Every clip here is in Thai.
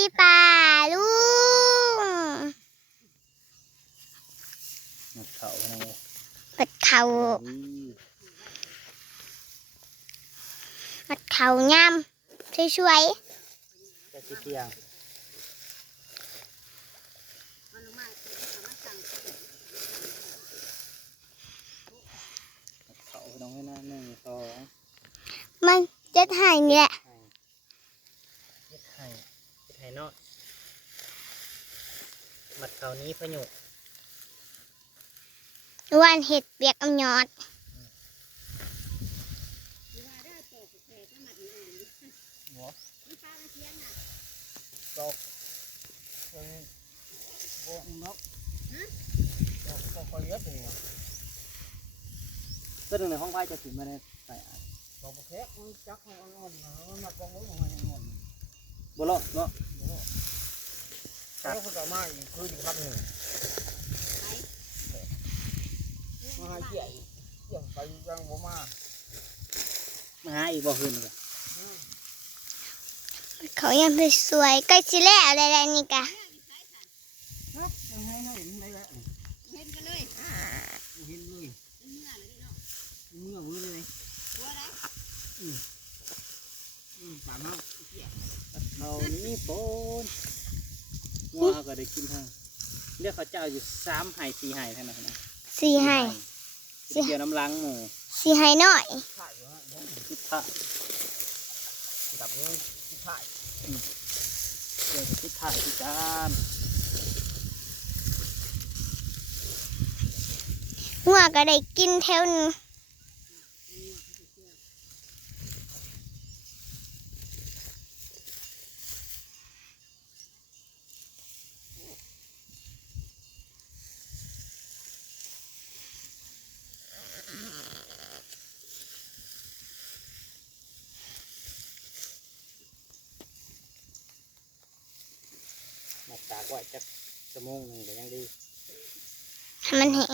ดีป่าลุงมัดเข่าไงมัดเข่ามัดเข่าย่ำช่วยจะสิเตียงมัดเข่าน้องให้หน้า1 2มันจะถ่ายนี่แหละเฮ็ดให้เนาะมัดเข่านี้พะหยุวันเห็ดเปียกอำยอดหัวตกเป็นโบนกตกเยอะเลยตัวหนึ่งในห้องไฟจะถึงมาในใส่ตกแค่จักให้อ่อนๆมันมาตรงนี้มันอ่อนบ่รอดบ่จักเขาจะมาอีกคืนครับหนึ่งมาหาเกี่ยไปยังบ่มาหาอีกบ่คืนเลยเขายังสวยใกล้ชิแล้วอะไรนี่กะเห็นกันเลยเห็นเลยเมื่อเลยตัวได้สามห้าเรานี่โปนงัวเขาก็ได้กินทางเรียกเขาเจ้าอยู่3 ไห่ 4 ไห่เท่านั้นนะ4 ไห่เกี่ยวน้ำล้างหมู4 ไห่น้อยพิษะกับนี้พิษะเกี่ยวกับพิษะพิจาร หัวก็ได้กินแถวนึงหมักตากไว้จัก1 ชั่วโมงก็ยังดีให้มันแห้ง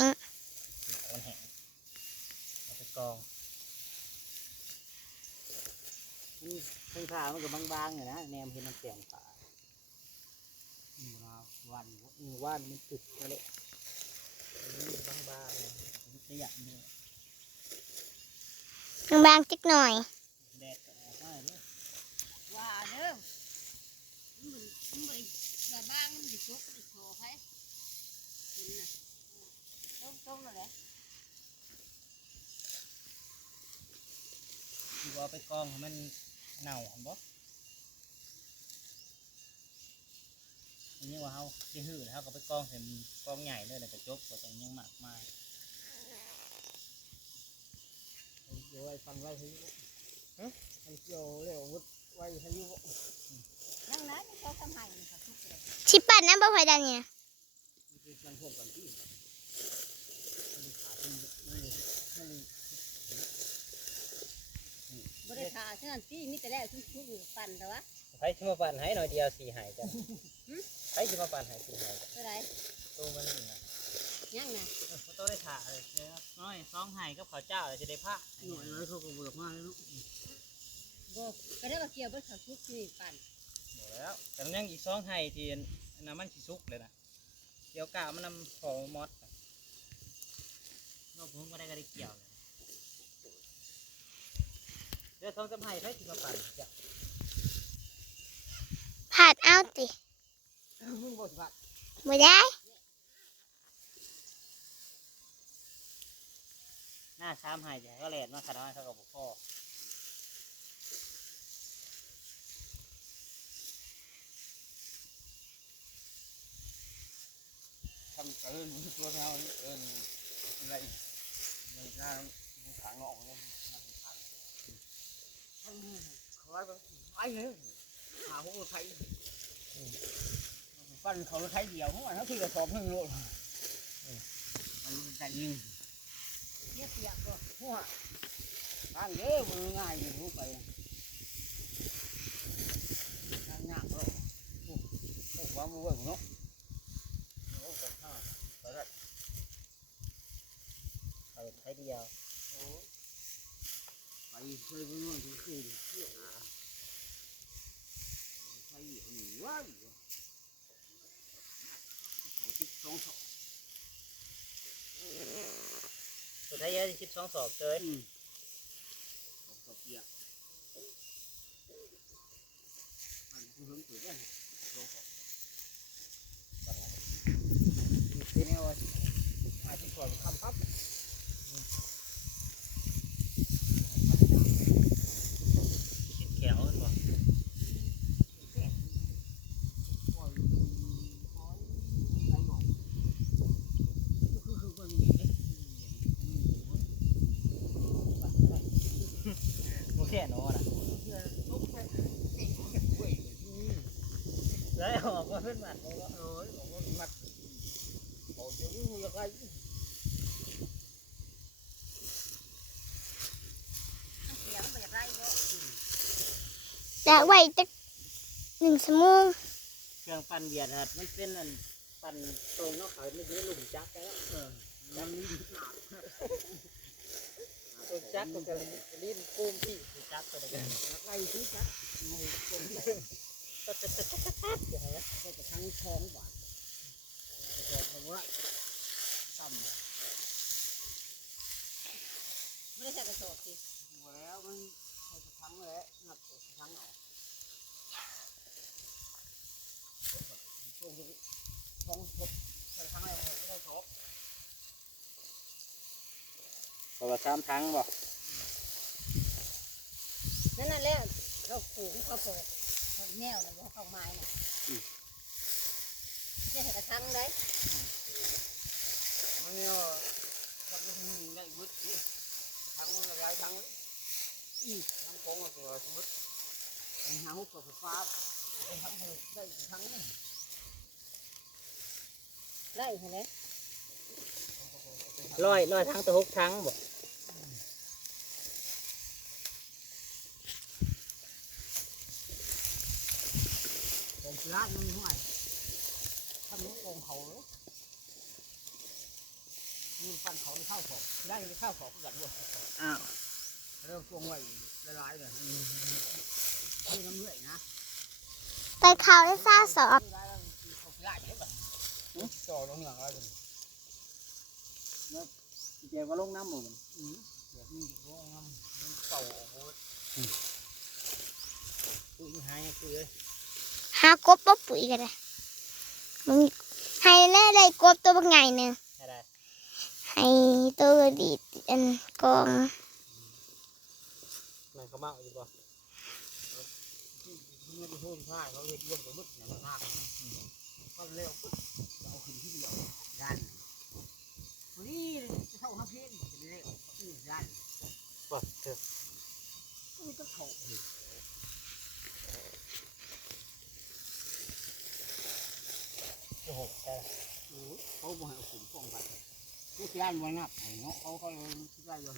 มันแห้งเอาไปกองเพิ่งผ่ามันก็บางๆอยู่นะแนมเห็นมันแก่งผ่าวันมันติดแล้วเลยบางๆระยะนี้บางจิกหน่อยแดดก็ออกได้เลยว่าเด้อมันบ่ได้บ้างมันสิซุกสิโผล่ไผกินน่ะต้มๆนั่นแหละคือเอาไปกองให้มันเน่าหั่นบ่อันนี้ว่าเฮาสิหื้อแล้วเฮาก็ไปกองใส่กองใหญ่เลยแล้วก็จบบ่ต้องยังหมักมากเดี๋ยวไว้ฟังไว้ให้อยู่มันเกี่ยวเร็ววุดไว้ให้อยู่นั่งนะนี่เขาทำให้นี่ค่ะทุกเลย ชิปัดน้ำบ่พอดันเนี่ยมันพวกกันที่บ่ได้ขาฉะนั้นที่มีแต่แล้วทุกๆอยู่ปั่นแต่ว่าใครจะมาปั่นให้หน่อยเดียว4 ไห่จ้ะใครจะมาปั่นให้4 ไห่จ้ะเท่าไหร่ตัวมันนี่นะยังน่ะตัวได้ถ่าเลยน้อย2 ไห่กับข้าวเจ้าจะได้ผ้าหน่อยเลยเขาก็เบิกมาแล้วบ่ก็ได้ว่าเกี่ยวบ่เขาทุกนี่ปั่นหมดแล้วแต่ยังอีก2 ไห่ที่น้ำมันสิสุกเลยนะเกี่ยวกะมันนำของมอสนอกผมก็ได้เกี่ยวเดี๋ยว2 3 ไห่ใครจะมาปั่นจ้ะผัดเอาติมึงบ่สิผัดบ่ได้หน้า3 ไห่จ้ะก็แหลดมาขนาดเขากับพ่อทำเกินตัวเราเกินอะไรในหน้าขังออกเลยเขาว่าไอ้เนี่ยหาพวกไทยปั้นเขาไทยเดียวเพราะว่าเขาที่กระสอบหนึ่งโลมันจะยิงเปียกบ่หัวบ้านเยอะมันง่ายอยู่ทุกไปนั่งหนักเลยโอ้ว่ามือเบิ่งเนาะเอาไทยเดียวไปเคยไปนู่นทุกคืนไปอยู่ว่า สุดท้ายเยอะที่12ศอกเจยทีนี้ว่าอาจจะก่อนคำปั๊บคิดแขวมันบ่ โอเคเนาะนะแล้วออกมาเป็นหมัดเลยว่าเออออกมาเป็นหมัดโอ้เดี๋ยวมึงอยากไร เสียงมันจะได้บ่ แล้วไว้จัก1 ชั่วโมง เครื่องปั่นเบียดครับมันเป็นอันปั่นตรงเนาะเขาไม่ได้ลุ่มจักแล้วมันมีตรงจักก็จะลิ้นปูมที่จักตัวเดียวแล้วไล่ที่จักโอ้โหตรงนี้ก็จะอย่างเงี้ยก็จะทั้งท้องหวานจะบอกว่าซ้ำ ไม่ได้ใส่กระสอบสิ แล้วมันใส่ทั้งเลยงัดทั้งออกท้องทบใส่ทั้งอะไรไม่ได้ทบบอกว่า3 ทั้งบ่ นั่นน่ะแล้วเขาปลูกเขาปลูกแนวน่ะบ่เข้าไม้น่ะไม่ใช่ใส่กระชังได้ มันเนี่ยทำให้มันได้วุ้ดิทั้งมันหลายทั้งทั้งโค้งตัวสมมติหาหุบกับฟ้าทั้งได้ทั้ง ไล่เห็นไหม ร้อยทั้งตัว6 ทั้งบ่ผมร้านมันห่วยทำมันโกงเขาเลยมือฟันเขาในข้าวของได้ในข้าวของกันบ่อ้าวเริ่มโกงไว้ละลายเลยนี่น้ำเลื่อยนะ ไปเขาได้ซ่าสอบ เขาไล่เยอะแบบจ่อลงอย่างไรกันแล้วเจ้าก็ลงน้ำหมดเดี๋ยวมีลงน้ำมันเก่าโอ้โหปุ๋ยหายปุ๋ยเลย หากบบ่ปุ๋ยกันเลยมึงให้แน่ได้กบตัวบักใหญ่หนึ่ง อะไร ให้ตัวดีดอันกอง มันเขาเมาอยู่ป่ะมันจะโหดผ้าเขาเห็ดร่วมกับมึกเนี่ยมันมากก็เร็วปุ๊บเอาขึ้นที่เดียวด้านวันนี้จะเข้าห้าเพี้ยนจะเร็วด้านป่ะเถอะนี่ก็โถโอ้โหเขาบอกให้เอาขุนฟ้องไปนี่คือด้านวันนับเนาะเขาเลยได้ยัง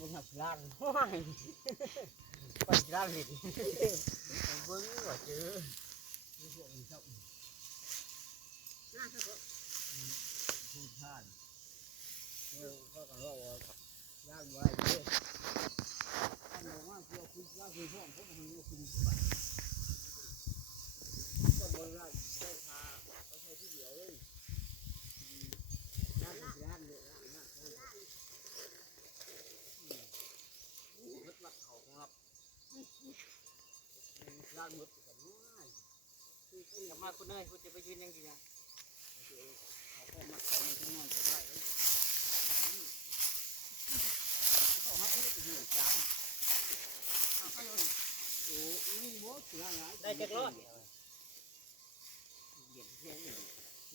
วันนับด้านห้อยปัจจุบันนี่เบิ้งว่าเจอมีพวกนี้ครับ น่าจะบ่ ทุกท่านก็กันว่าย่างไว้เยอะท่านบอกว่าเกี่ยวกับว่าคือพวกมันมีคุณก็บริวารเจ้าพาเอาใช้ที่เดียวเลยด้านด้านเลยด้านมัดวัดเขาครับด้านมัดกันง่ายกลับมาคุณเนยคุณจะไปยืนยังไงเขาก็มัดเขาในที่นอนจะได้แล้วเขาหักเลือดอยู่กลางโอ้ไม่บดกลางได้จักรอด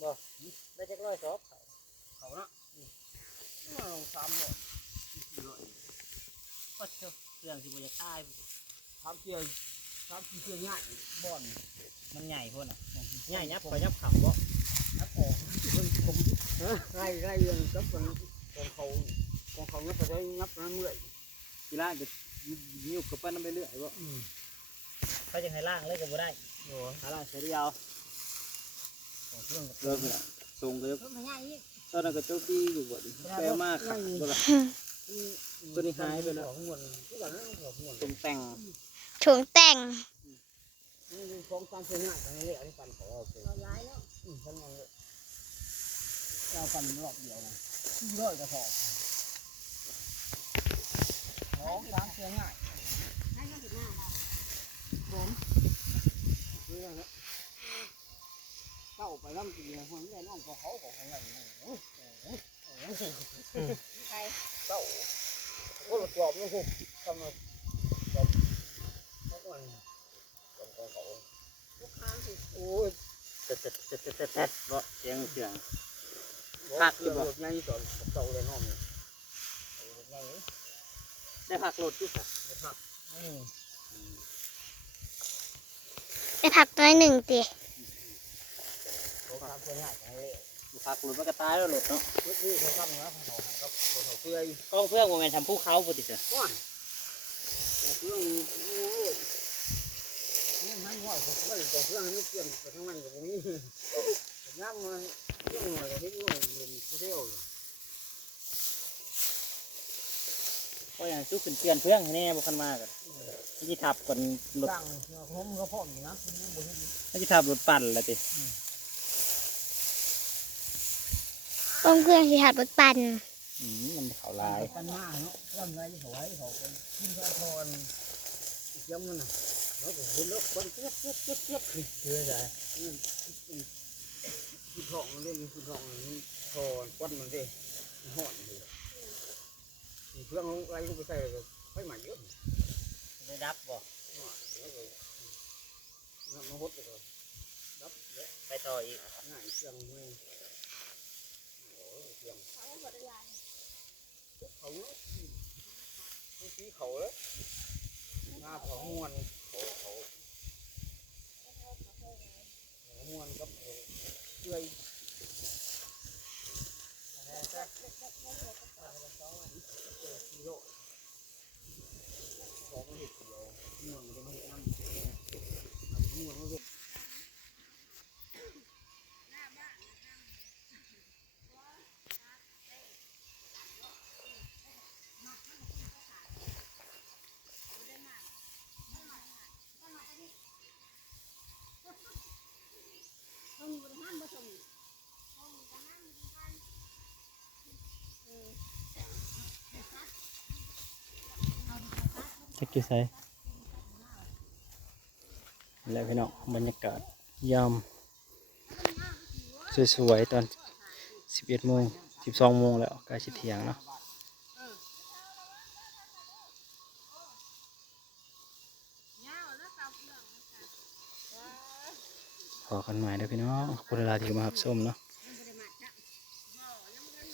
บ่ได้จักรอดซอฟเขาเนาะเรา300 400ก็เชื่อเครื่องที่มันจะตาย3 เที่ยว3 4 เที่ยวง่ายบ่อนมันใหญ่พ่นอ่ะใหญ่ยับไปยับเข่าบ่ยับออกผมไล่ยังกับของเขางับไปได้งับน้ำเลื่อยกีฬาจะยิ้วกับปั้นน้ำไปเรื่อยบ่เขาจะให้ล่างเลยก็บ่ได้โอ้หาล่างเสียเดียวเริ่มแล้วส่งเลย เพิ่มให้ง่ายอีก ตอนนั้นก็โจมตีอยู่บ่ดิแปลมากครับบ่ล่ะตัวนี้หายไปแล้วตรงแต่ง ถุงแต่ง นี่ของตามเสื้อง่ายกันเลยอันนี้ปั่นขอเอาไป เราร้ายแล้ว ทั้งนั้นเลยเราปั่นรอบเดียวนะร้อยกระสอบของตามเสื้อง่าย ให้มันถึงหน้าเราผม นี่นะเข้าไปน้ำตีนะคนแม่น้องก็เขาของอะไรโอ้ใคร เจ้าก็หลุดกรอบนี่สิทำมาจบทุกวันจบของเขา ลูกค้าสิ โอ้ย เต็ดบ่เสียงเสียง พักอยู่บ่ใหญ่ตอนเต่าเลยน้องนี่ใหญ่ ได้ผักรถที่สัก พัก ไปผักตัวหนึ่งตี เขาทำเสื้อง่ายกันเลย ผักรถมันก็ตายแล้วรถเนาะ นี่เขาทำนะเขาหันกับเขาเพื่อย กล้องเพื่อนโมเมนทำภูเขาปกติเถอะ ก้อนแต่เพื่อนนี่มันหัวเขาเพื่อนตัวเพื่อนนี่เปลี่ยนไปทั้งนั้นกับนี้ย่างมาเรื่องหน่อยกับที่น้องเรียนเที่ยว ก็อย่างสู้ขึ้นเปลี่ยนเพื่อนแน่บุคันมากกันที่ทับกันรถ ตั้งผมก็พร้อมอยู่นะบ่เห็น ที่ทับรถปั่นละติ ต้มเครื่องสีหัดบดปั่น มันเขาลาย กันมาเนาะร่ำไรเขาไว้เขาเป็นขึ้นพระพรเยี่ยมนั่นน่ะแล้วก็เห็นรถคนเจี๊ยบเชื่อใจคุณทองมันได้คุณทองนี่พอควันมันได้ห่อนเลยเครื่องอะไรก็ไปใส่ไฟใหม่เยอะ ได้ดับบ่ มาหดเลยดับ ไปต่ออีก ง่ายเครื่องไม่โอ้ยเครื่อง เขาบริยาย เขาเนาะสีเขาเลยหน้าเขาม้วนเขาม้วนกับเลื่อยของเห็ดเดียวม้วนมันจะไม่เห็ดน้ำม้วนมันจะ ต้องบริหารผสม จะกี่ไซแล้วพี่น้องบรรยากาศยามสวยๆตอน11 โมง 12 โมงแล้วใกล้สิเที่ยงเนาะพอกันใหม่เด้อพี่น้องขอบคุณเวลาที่มารับชมเนาะ